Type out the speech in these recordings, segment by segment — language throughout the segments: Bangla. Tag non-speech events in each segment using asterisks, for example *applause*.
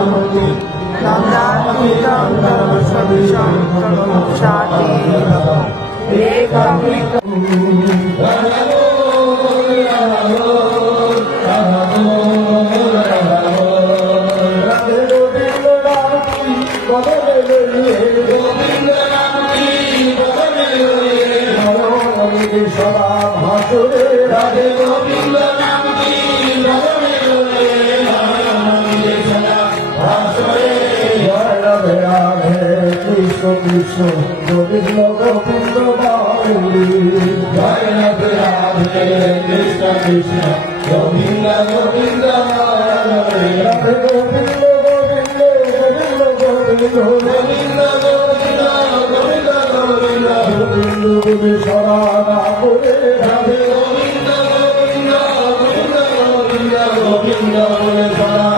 भवतु नन्दात्मिकं तव सदृशं तव मोक्षाति एकमिकम् সদা ভাসুরে রাধে গোবিন্দ কৃষ্ণ গোবিন্দ গোবিন্দ জয় রাধে রাধে কৃষ্ণ কৃষ্ণ গোবিন্দ গোবিন্দ রাধে গোবিন্দ গোবিন্দ গোবিন্দ গোবিন্দ গোবিন্দ গোবিন্দ গোবিন্দ গোবিন্দ গোবিন্দ গোবিন্দ সদা করে রাধে গোবিন্দ গোবিন্দ গোবিন্দ গোবিন্দ গোবিন্দ বলে সদা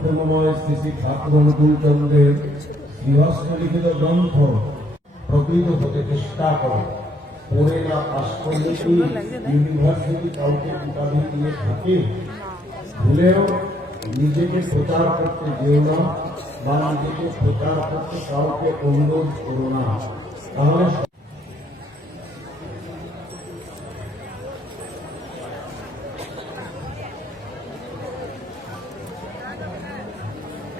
প্রেমময় শ্রী শ্রী ঠাকুর অনুকূল চন্দ্রের শ্রীহস্ত লিখিত গ্রন্থ প্রকৃত হতে চেষ্টা করে। পড়ে না পাশ করলে কি ইউনিভার্সিটি কাউকে উপাধি দিয়ে থাকে, ভুলেও নিজেকে প্রচার করতে যেও না বা নিজেকে প্রচার করতে কাউকে অনুরোধ করো না। তাহলে আমরা যন্ত্রপাতিগুলো জমি আমরা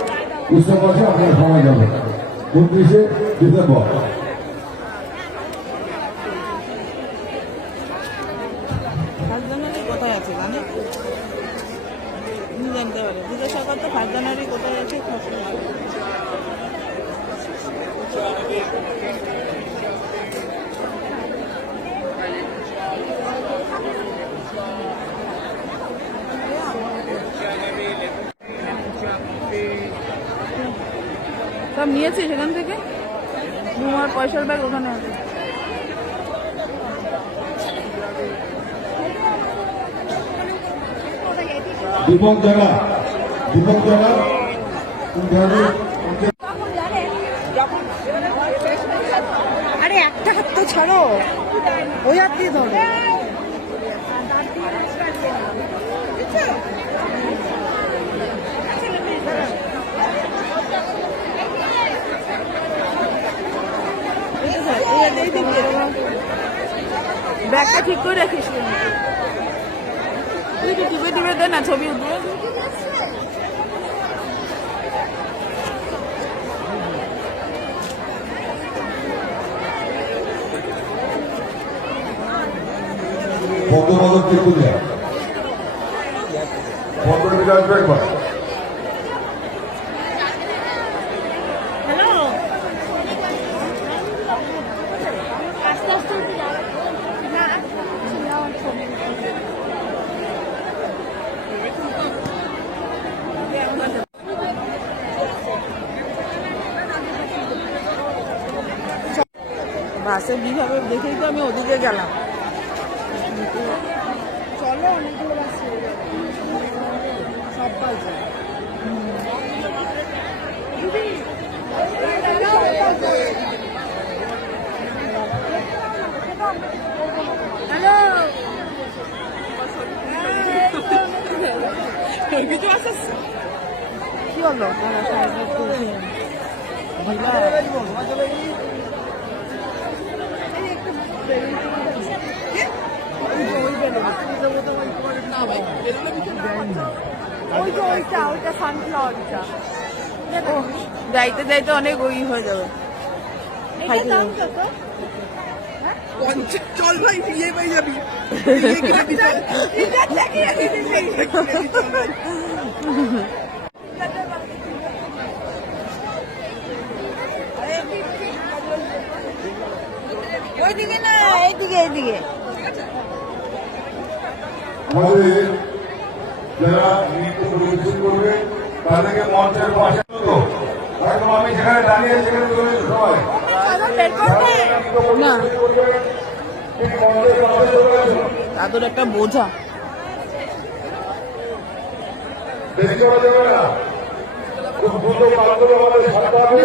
উৎসব আছে আপনার সময় যাবে। উনত্রিশে ডিসেম্বর সব নিয়েছি সেখান থেকে। ঘুমার পয়সার ব্যাগ ওখানে আছে। দীপক জানা দীপক জানা। আরে একটা হাত তো ছাড়ো। ওই আর কি ধরো। দিয়ে ব্যাগটা ঠিক করে রাখিস তুই কি টিপে দে না ছবি উঠবে? বন্ধু বান্ধব কি খুঁজে বন্ধু বিকাশ একবার। বাসে ভিড় হবে দেখেই তো আমি ওদিকে গেলাম। চলো অনেকগুলো বাস ছেড়ে যাবে সব বাজে হ্যালো। কি হলো? ওই যাইতে যাইতে অনেক ওই হয়ে যাবে। কত? চল ভাই বিয়ে পেয়ে যাবি। এটা থেকে *laughs* ওইদিকে না এইদিকে এইদিকে আমাদের যারা নৃত্য পরিবেশন করবে তাদেরকে মঞ্চের পাশে তো আমি যেখানে দাঁড়িয়ে সেখানে চলে সবাই। না। ঠিক মঞ্চের পাশে চলে এসো। দাদুর একটা বোঝা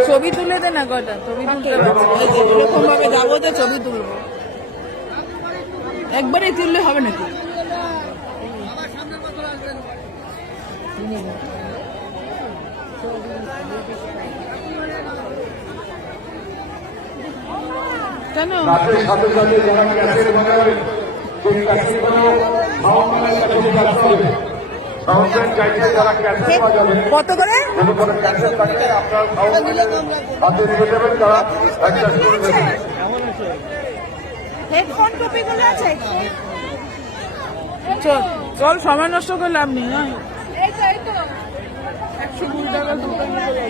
ছবি তুলে দে না কটা ছবি তুলতে পারছি এরকম ভাবে যাব তো ছবি তুলবো। একবারে তুললে হবে নাকি? কেন? সাথে সাথে যারা সেই বাজাবেন কত করে? আপনার হাতে দেবেন তারা হেডফোন টুপিগুলো আছে? চল চল সময় নষ্ট করে লাভ নেই হ্যাঁ এই তো এই তো একশো কুড়ি টাকা দুটো নিতে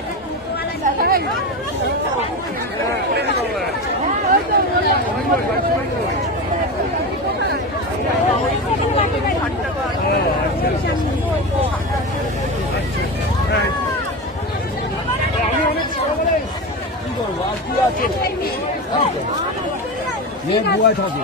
যাচ্ছি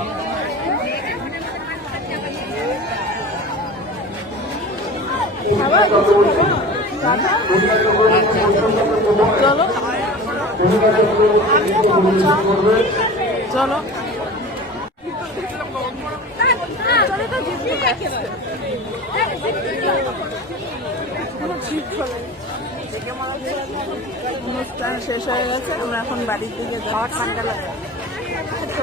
চলো অনুষ্ঠান শেষ হয়ে গেছে আমরা এখন বাড়ির দিকে যাওয়া ঠান্ডা লাগে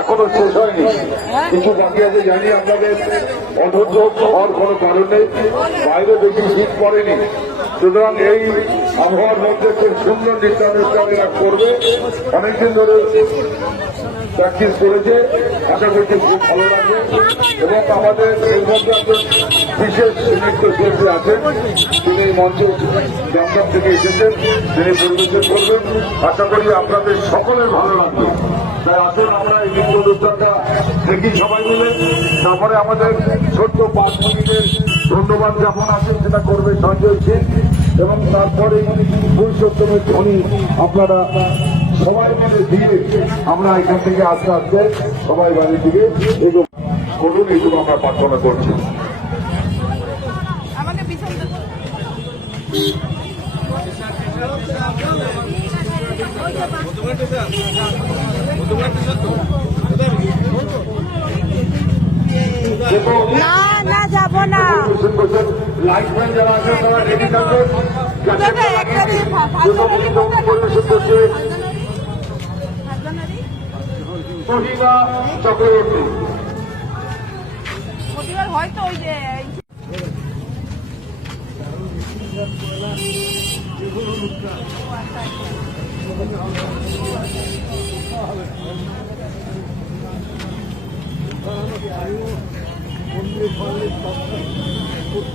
এখনও শেষ হয়নি। কিছু বাকি আছে, জানি আপনাদের অধৈর্য হওয়ার কোনো কারণ নেই। বাইরে বেশি শীত পড়েনি। সুতরাং এই আবহাওয়ার মধ্যে খুব সুন্দর নৃত্যানুষ্ঠানীরা করবে। অনেকদিন ধরে প্র্যাকটিস করেছে। আশা করছি খুব ভালো লাগবে। এবং আমাদের এই মধ্যে একজন বিশেষ নৃত্যশিল্পী আছেন। তিনি এই মঞ্চে দমদম থেকে এসেছেন। তিনি পরিবেশন করবেন। আশা করি আপনাদের সকলের ভালো লাগবে। তাই আসুন আমরা এই নৃত্য অনুষ্ঠানটা দেখি সবাই মিলে। তারপরে আমাদের ছোট্ট পাঁচ মিনিটের ধন্যবাদ জ্ঞাপন আছে সেটা করবে সঞ্জয় সিং। এবং তারপরে পুরুষোত্তমের ধ্বনি আপনারা সবাই মিলে দিয়ে আমরা এখান থেকে আস্তে আস্তে সবাই বাড়ির দিকে এগো করুন এইটুকু আমরা প্রার্থনা করছি। না না যাব না। লাইটম্যান যারা আছে তারা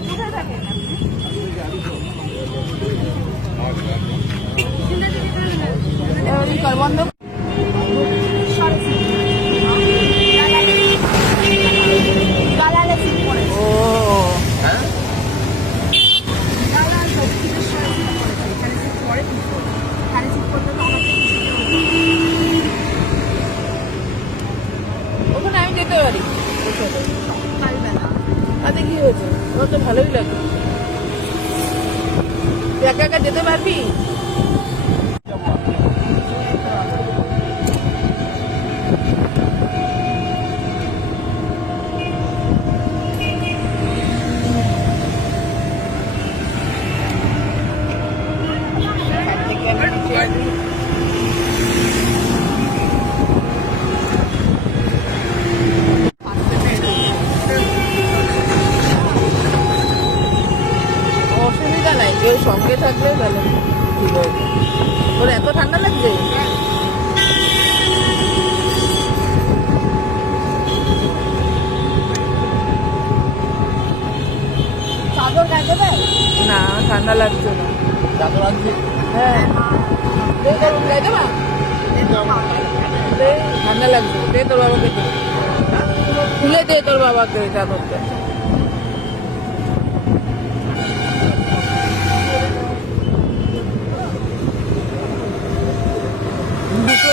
কোথায় থাকেন আপনি? ওই কর, বন্ধ ও ওখানে আমি যেতে পারি তাতে কি হয়েছে। তোর তো ভালোই লাগে। একা একা যেতে পারবি? ঠান্ডা লাগছে না। হ্যাঁ। ঠান্ডা লাগছে। দে তোর বাবাকে দে। খুলে দে তোর বাবাকে চাদরটা। দুশো